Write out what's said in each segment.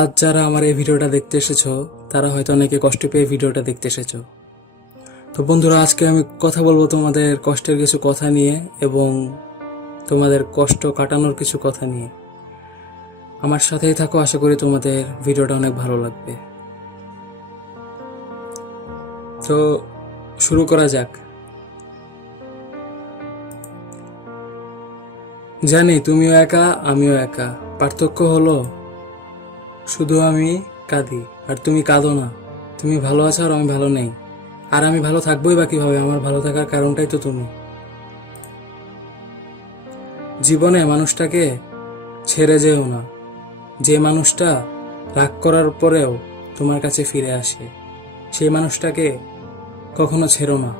আজ যারা আমার এই ভিডিওটা দেখতে এসেছো তারা হয়তো অনেকে কষ্ট পেয়ে ভিডিওটা দেখতে এসেছো। তো বন্ধুরা, আজকে আমি কথা বলবো তোমাদের কষ্টের কিছু কথা নিয়ে এবং তোমাদের কষ্ট কাটানোর কিছু কথা নিয়ে। আমার সাথেই থাকো, আশা করি তোমাদের ভিডিওটা অনেক ভালো লাগবে। তো শুরু করা যাক। জানি তুমিও একা, আমিও একা। পার্থক্য হলো শুধু আমি কাঁদি আর তুমি কাঁদো না। তুমি ভালো আছো আর আমি ভালো নেই। আর আমি ভালো থাকবোই বা কিভাবে? আমার ভালো থাকার কারণটাই তো তুমি। জীবনে মানুষটাকে ছেড়ে যেও না, যে মানুষটা রাগ করার পরেও তোমার কাছে ফিরে আসে, সেই মানুষটাকে কখনো ছেড়ো না।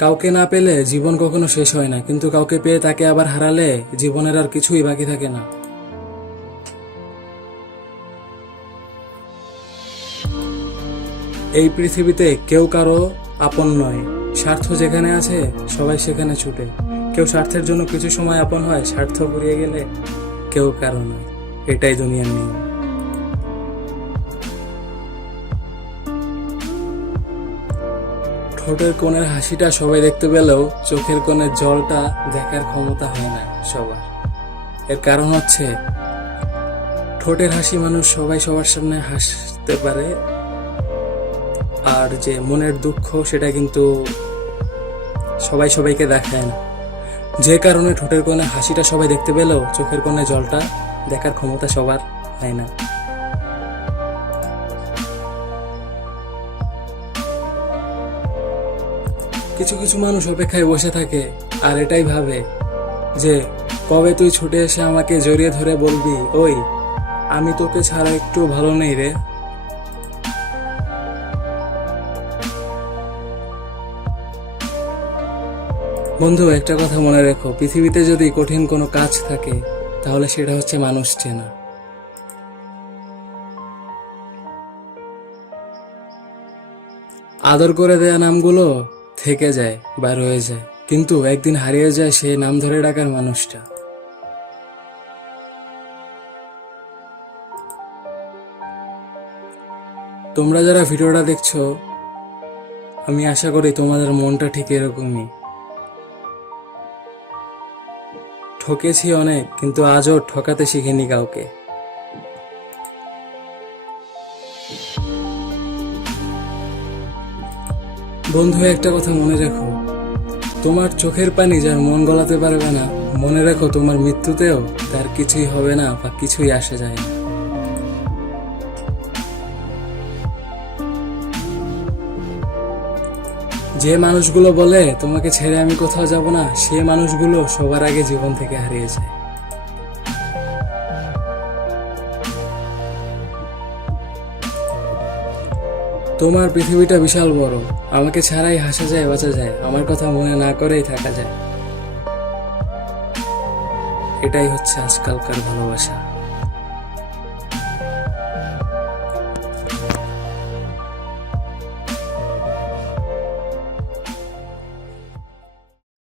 কাউকে না পেলে জীবন কখনো শেষ হয় না, কিন্তু কাউকে পেয়ে তাকে আবার হারালে জীবনের আর কিছুই বাকি থাকে না। এই পৃথিবীতে কেউ কারো আপন নয়। স্বার্থ যেখানে আছে সবাই সেখানে ছুটে। কেউ স্বার্থের জন্য কিছু সময় আপন হয়, স্বার্থ ফুরিয়ে গেলে কেউ কারো নয়। এটাই দুনিয়ার নিয়ম। ঠোঁটের কোণের হাসিটা সবাই দেখতে পেলেও চোখের কোণের জলটা দেখার ক্ষমতা হয় না সবার। এর কারণ হচ্ছে ঠোঁটের হাসি মানুষ সবাই সবার সামনে হাসতে পারে, আর যে মনের দুঃখ সেটা কিন্তু সবাই সবাইকে দেখায় না। যে কারণে ঠোঁটের কোণে হাসিটা সবাই দেখতে পেলেও চোখের কোণে জলটা দেখার ক্ষমতা সবার হয় না। কিছু কিছু মানুষ অপেক্ষায় বসে থাকে আর এটাই ভাবে যে কবে তুই ছুটে এসে আমাকে জড়িয়ে ধরে বলবি, ওই আমি তোকে ছাড়া একটু ভালো নেই রে। বন্ধু, একটা কথা মনে রেখো, পৃথিবীতে যদি কঠিন কোনো কাজ থাকে তাহলে সেটা হচ্ছে মানুষ চেনা। আদর করে দেয়া নামগুলো থেকে যায় বা রয়ে যায়, কিন্তু একদিন হারিয়ে যায় সেই নাম ধরে ডাকার মানুষটা। তোমরা যারা ভিডিওটা দেখছো, আমি আশা করি তোমাদের মনটা ঠিক এরকমই। ঠকেছি অনেক, কিন্তু আজও ঠকাতে শিখিনি কাউকে। বন্ধু, একটা কথা মনে রেখো, তোমার চোখের পানি যার মন গলাতে পারবে না, মনে রেখো তোমার মৃত্যুতেও তার কিছুই হবে না বা কিছুই আসে যায় না। যে মানুষগুলো বলে তোমাকে ছেড়ে আমি কোথাও যাব না, সে মানুষগুলো সবার আগে জীবন থেকে হারিয়ে যায়। তোমার পৃথিবীটা বিশাল বড়, আমাকে ছাড়াই হাসা যায়, বাঁচা যায়, আমার কথা মনে না করেই থাকা যায়। এটাই হচ্ছে আজকালকার ভালোবাসা।